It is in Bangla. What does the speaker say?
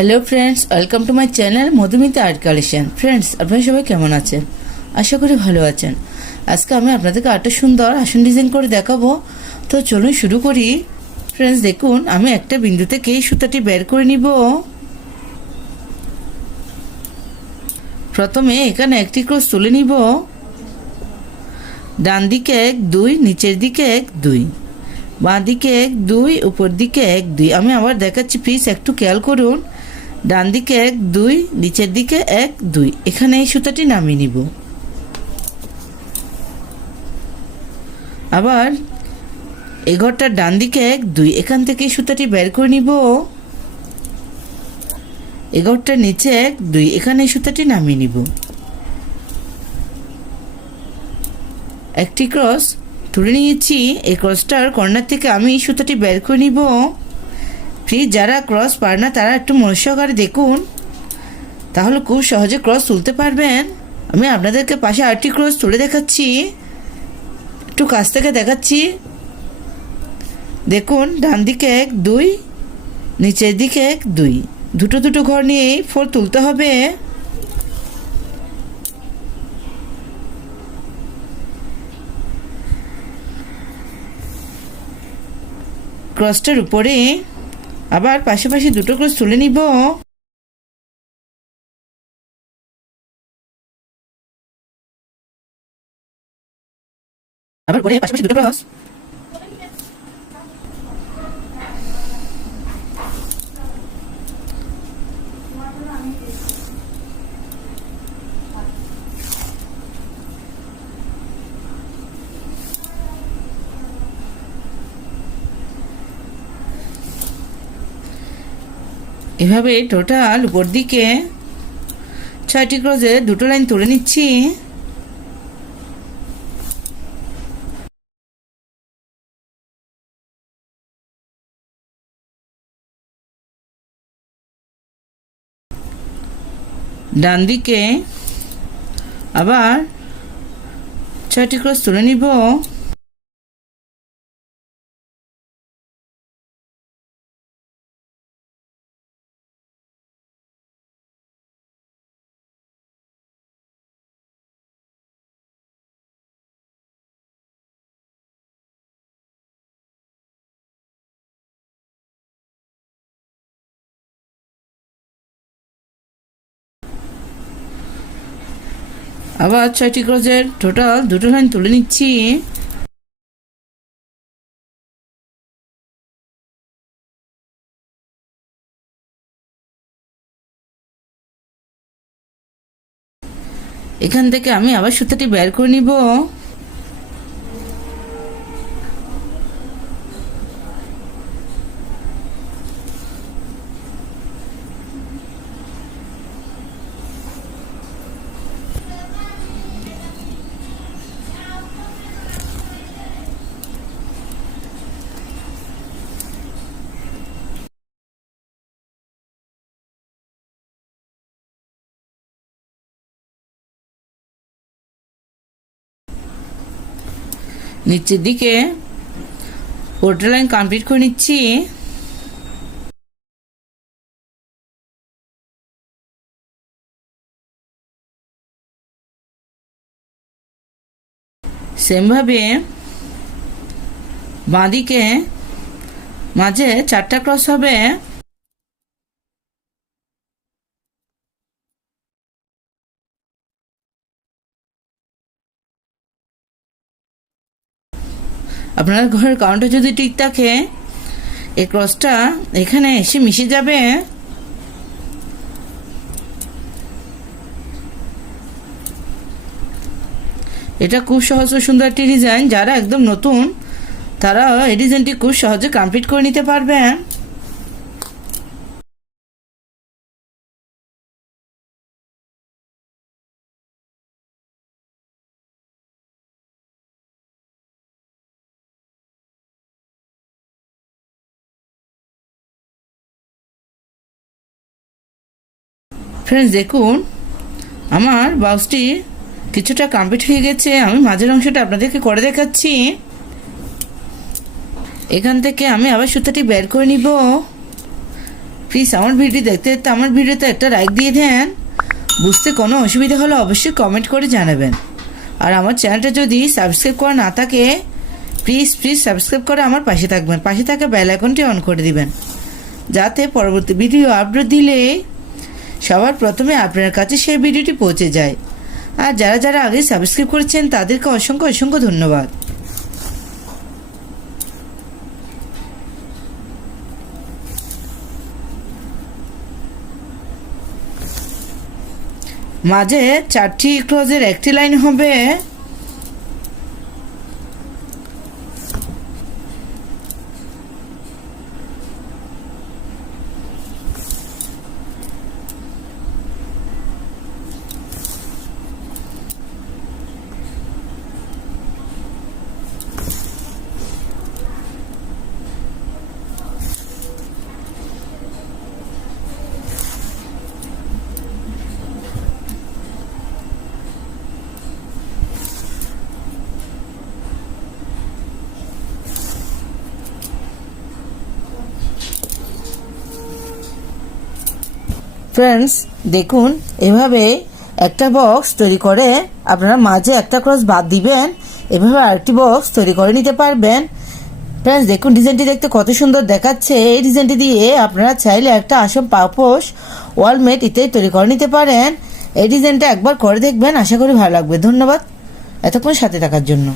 Hello friends, welcome to my channel Madhumita art collection. Friends, আপনারা সবাই কেমন আছেন? আশা করি ভালো আছেন। আজকে আমি আপনাদেরকে আরেকটা সুন্দর আসন ডিজাইন করে দেখাবো। তো চলুন শুরু করি। ফ্রেন্ডস, দেখুন আমি একটা বিন্দু থেকে এই সুতাটি বের করে নিব। প্রথমে এখানে একটি ক্রস তুলে নিব। ডান দিকে 1 2, নিচের দিকে 1 2, বাঁ দিকে 1 2, উপর দিকে 1 2। আমি আবার দেখাচ্ছি, প্লিজ একটু খেয়াল করুন। ডান দিকে 1 2, নিচের দিকে 1 2। এখানে এই সুতাটি নামিয়ে নিব। আবার এই ঘরটার ডান দিকে 1 2, এখান থেকে এই সুতাটি বের করে নিব। এই ঘরটার নিচে 1 2, এখানে এই সুতাটি নামিয়ে নিব। একটি ক্রস তুলে নিয়েছি। এই ক্রসটার কর্নার থেকে আমি এই সুতাটি বের করে নিব। প্লিজ যারা ক্রস পারে না তারা একটু মনোযোগ সহকারে দেখুন, তাহলে খুব সহজে ক্রস তুলতে পারবেন। আমি আপনাদেরকে পাশে আরেকটি ক্রস তুলে দেখাচ্ছি, একটু কাছ থেকে দেখাচ্ছি। দেখুন, ডান দিকে 1 2, নিচের দিকে 1 2, দুটো দুটো ঘর নিয়ে 4 তুলতে হবে। ক্রসটার উপরে আবার পাশাপাশি দুটো ক্রস তুলে নিব। আবার পরে পাশাপাশি দুটো ক্রস। এভাবে টোটাল উপর দিকে 6টি ক্রসে দুটো লাইন তুলে নিচ্ছি। ডান দিকে আবার 6টি ক্রস তুলে নিব। আবার 6টি ক্রসের টোটাল দুটো লাইন তুলে নিচ্ছি। এখান থেকে আমি আবার সুতাটি বের করে নিব। নিচের দিকে 4টা লাইন কমপ্লিট করে নিচ্ছি। সেমভাবে বাঁদিকে মাঝে 4টা ক্রস হবে। আপনার ঘরের কাউন্টার যদি ঠিক থাকে, এই ক্রসটা এখানে এসে মিশে যাবে। এটা খুব সহজ ও সুন্দর একটি ডিজাইন। যারা একদম নতুন তারা এই ডিজাইনটি খুব সহজে কমপ্লিট করে নিতে পারবেন। ফ্রেন্ডস, দেখুন আমার ব্লাউজটি কিছুটা কমপ্লিট হয়ে গেছে। আমি মাঝের অংশটা আপনাদেরকে করে দেখাচ্ছি। এখান থেকে আমি আবার সুতাটি বের করে নিব। প্লিজ আমার ভিডিও দেখতে দেখতে আমার ভিডিওতে একটা লাইক দিয়ে দেন। বুঝতে কোনো অসুবিধা হলে অবশ্যই কমেন্ট করে জানাবেন। আর আমার চ্যানেলটা যদি সাবস্ক্রাইব করা না থাকে প্লিজ সাবস্ক্রাইব করে আমার পাশে থাকবেন। পাশে থাকা বেল আইকনটি অন করে দিবেন, যাতে পরবর্তী ভিডিও আপলোড দিলে সবার প্রথমে আপনার কাছে সেই ভিডিওটি পৌঁছে যায়। আর যারা যারা আগে সাবস্ক্রাইব করেছেন তাদেরকে অসংখ্য ধন্যবাদ। মাঝে 4টি ক্রসের একটি লাইন হবে। ফ্রেন্ডস দেখুন, এভাবে একটা বক্স তৈরি করে আপনারা মাঝে একটা ক্রস বাদ দিবেন, এভাবে আরেকটি বক্স তৈরি করে নিতে পারবেন। ফ্রেন্ডস দেখুন, ডিজাইনটি দেখতে কত সুন্দর দেখাচ্ছে। এই ডিজাইনটি দিয়ে আপনারা চাইলে একটা আসন পাপোশ ওয়ালমেট ইত্যাদি তৈরি করে নিতে পারেন। এই ডিজাইনটা একবার করে দেখবেন, আশা করি ভালো লাগবে। ধন্যবাদ এতক্ষণ সাথে থাকার জন্য।